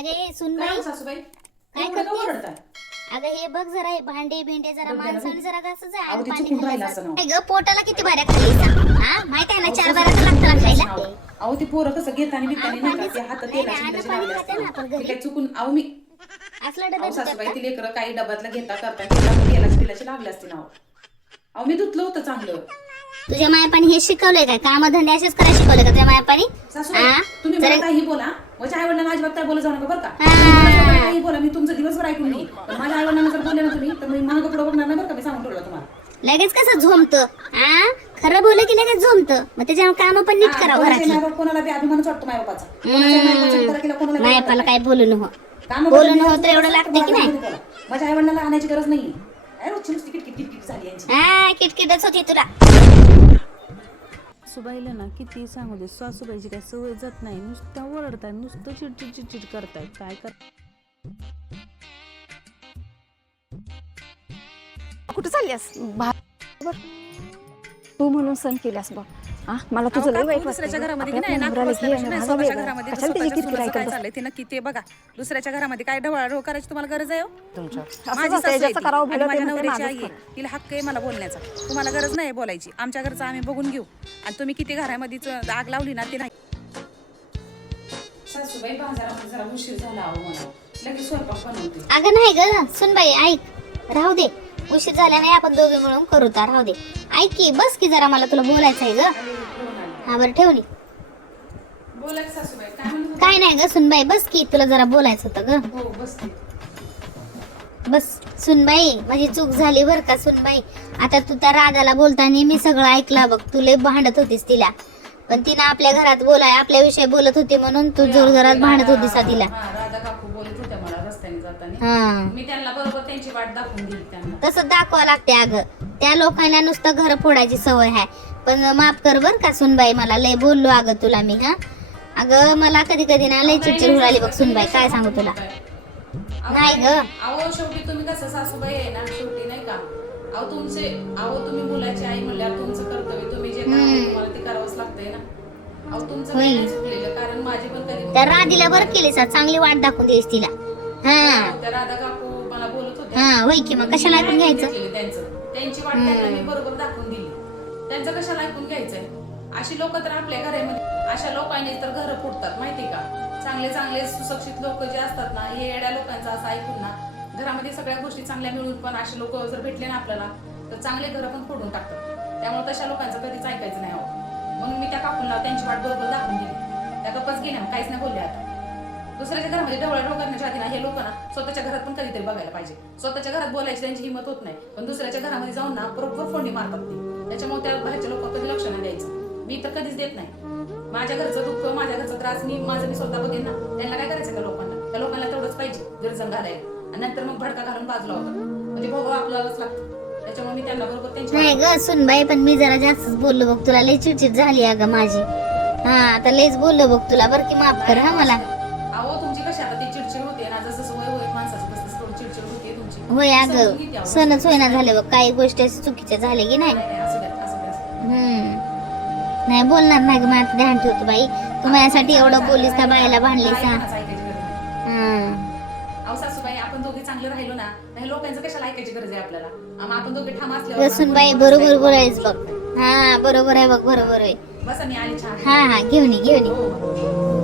काय गे सुनबाई सासूबाई काय एवढं का करते? ओरडताय? अगं हे बघ जरा हे भांडे बिंडे जरा बघ जरा माणसाने जरा घासच आहे अहो, ते पाणी चुकून राहिलं घालायचं. असं ना. काय ग पोटाला किती भाऱ्या खाल्ली हा माहित आहे ना 4 बाराचं लागतं अहो, खायला. अहो ते पोरं कसं घेताना बितानी अहो, नाही का पाणीच- ते हात नाही, तेलाची नाही, बिलाची पाणी लावले खाते ना आपण असते घरी. ते काय चुकून अहो मी असला अहो डबा सासूबाई देतात ती लेकरं काही डब्यातला घेता करता तेलाची बिलाची लागले असते ना अहो. अहो मी धुतलं होतं चांगलं. तुझ्या मायापानी हे शिकवलंय काय कामधंदे असेच करायला शिकवले का तुझ्या मायापानी सासूबाई तुम्ही मला जरा- काही बोला माझ्या आई वडिलांना अजिबात काय बोलत जाऊ नका बरं का हा. तुम्ही मला स्वतःला काही बोला मी तुमचं दिवसभर ऐकून नाही पण माझ्या आई वडिलांना जर बोलले ना तुम्ही तर मी मागं पुढं बघणार नाही बरं का मी सांगून ठेवलं तुम्हाला लगेच कसं झोमत खरं बोल की लगेच झोमत मग त्याच्यावर काम पण नीट करावं कोणाच्या घरातली. मायबाप कोणाला बी अभिमानच वाटतो मायबापाचा कोणाच्या मायबापाचा उतारा केला कोणाला बी वाटत मायापाला काय बोलू नको कामं बोलून बदलली होतं तर एवढं तुम्हाला लागतं की नाही? बोला. माझ्या आई वडिलांना आणायची गरज नाही काय रोजची नुसती किटकिट किटकिट झाली यांची हा किटकिटच होती तुला. सासूबाईला ना किती सांगू दे सासूबाईची काय सवय जात नाही नुसतं ओरडताय नुसतं चिडचिड चिडचिड करताय काय कर कुठं चालल्यास बघ तू म्हणून सण केल्यास बघ मला तुझं लय वाईट दुसऱ्याच्या वाटतं घरामध्ये आपल्या नाही, नाक नवऱ्याला बसल्यापेक्षा घे, नाही, माझा स्वतःच्या वेगळा. घरामध्ये कशाला त्याची स्वतःच्या किरकिर सुनाचं काय ऐकत चाललंय ते नक्की ते बघा. दुसऱ्याच्या घरामध्ये काय ढवळाढवळ करायची तुम्हाला गरज आहे हो? असं माझी नसतं, सासू आहे ज्याचं ती. करावं आणि भलं ते माझ्या म्हणते नवऱ्याची माझंच आई आहे. तिला हक्क आहे मला बोलण्याचा. तुम्हाला गरज नाही बोलायची. आमच्या घरचं आम्ही बघून घेऊ आणि तुम्ही किती घरामध्ये आग लावली ना ते नाही. सासूबाई बाजारामध्ये जरा उशीर झाला अहो मला लगेच स्वयंपाक बनवते अगं नाही ग सुनबाई ऐक राहू दे उशीर झाला नाही आपण दोघे मिळून करू तर राहू दे. ऐक की बस की जरा मला तुला बोलायचं आहे ग. हा बरं ठेवणी बोला की सासूबाई काय म्हणत काय नाही ग सुनबाई बस की तुला जरा बोलायचं होतं ग. हो बसते बस सुनबाई माझी चूक झाली बर का सुनबाई. आता तू त्या राधाला बोलताना मी सगळं ऐकलं बघ तू लय भांडत होतीस तिला पण तिनं आपल्या घरात बोलाय आपल्याविषयी बोलत होती म्हणून तू जोर जोरात भांडत होतीस तिला. हा, राधा काकू बोलत होत्या मला रस्त्याने जाताना हा मी त्यांना बरोबर त्यांची वाट दाखवून दिली त्यांना तसं दाखवावं लागते अगं त्या लोकांना नुसतं घर फोडायची सवय आहे. पण माफ कर बर का सुनबाई मला लय बोललो अगं तुला मी हा. अगं मला कधी कधी ना लय चिडचिड होऊ आली बघ सुनबाई काय सांगू तुला. नाही ग अहो शेवटी तुम्ही कसं सासूबाई आहे ना शेवटी नाही का अहो तुम्ही मुलाची आई म्हणल्यावर तुमचं कर्तव्य तुम्ही जे कराल तुम्हाला ते करावंच लागतंय ना. अहो तुमचं काही नाही चुकलेलं कारण माझी पण कधी त्या राधीला बरं केलीस चांगली वाट दाखवून दिलीस तिला. हा त्या राधा काकू मला बोलत होत्या हा होय की मग कशाला ऐकून घ्यायचं. त्यांची वाट त्यांना मी बरोबर दाखवून दिली त्यांचं कशाला ऐकून घ्यायचंय. अशी लोक तर आपल्या घरामध्ये अशा लोकांनी तर घर फुटतात माहिती का. चांगले चांगले सुशिक्षित लोक जे असतात ना हे येड्या लोकांचं असं ऐकून ना घरामध्ये सगळ्या गोष्टी चांगल्या मिळून पण असे लोक जर भेटले ना आपल्याला तर चांगले घर पण फोडून टाकतात. त्यामुळे तशा लोकांचं कधीच ऐकायचं नाही हवं. म्हणून मी त्या काकूनला त्यांची वाट बरोबर दाखवून दिली. त्या गप्पाच गेल्या काहीच नाही बोलले. आता दुसऱ्याच्या घरामध्ये ढवळाढवळ करण्याच्या आधी ना हे लोक ना स्वतःच्या घरात पण कधीतरी बघायला पाहिजे. स्वतःच्या घरात बोलायची त्यांची हिंमत होत नाही पण दुसऱ्याच्या घरामध्ये जाऊन ना बरोबर फोडणी मारतात ते. त्याच्यामुळे त्या बाहेरच्या लोक कधी लक्ष नाही द्यायचं. मी तर कधीच देत नाही. माझ्या घरचं दुःख माझ्या घरचा त्रास माझं मी स्वतः बघेन ना त्यांना काय करायचं त्या लोकांना. त्या लोकांना तेवढंच पाहिजे गिरजण घालायला आणि नंतर मग भडका घालून बाजूला होतात म्हणजे भोगावं आपल्यालाच लागतं. त्याच्यामुळे मी त्यांना बरोबर त्यांची नाही ग सुनबाई पण मी जरा जास्तच बोललो बघ तुला लय चिडचिड झाली अगं माझी. हा आता लयच बोललो बघ तुला बरं की माफ कर हा मला. अहो तुमची कशी आता ती चिडचिड होते ना जसं जसं वय होईल माणसाचं तसं थोडी चिडचिड होते तुमची. होय समजून घेते अगं अहो. सणच होईना झाले बघ काही गोष्टी अशा चुकीच्या झाल्या की नाही. नाही, नाही, असू द्या, असू द्या, असू द्या. नाही बोलणार नाही ग माझं ध्यान ठेवतो बाई तू माझ्यासाठी एवढं बोलीस त्या बायाला भांडलीस हा. ऐकायचं ऐकायची गरज नाही. हा. अहो सासूबाई आपण दोघे चांगले राहिलो ना हे लोकांचं कशाला ऐकायची गरज आहे आपल्याला. आपण दोघे ठाम असल्यावर सुनबाई बरोबर बोलायच बघ. हा बरोबर आहे बघ बरोबर आहे. बस मी आली छान हा हा घेऊन ये घेऊन ये. हो.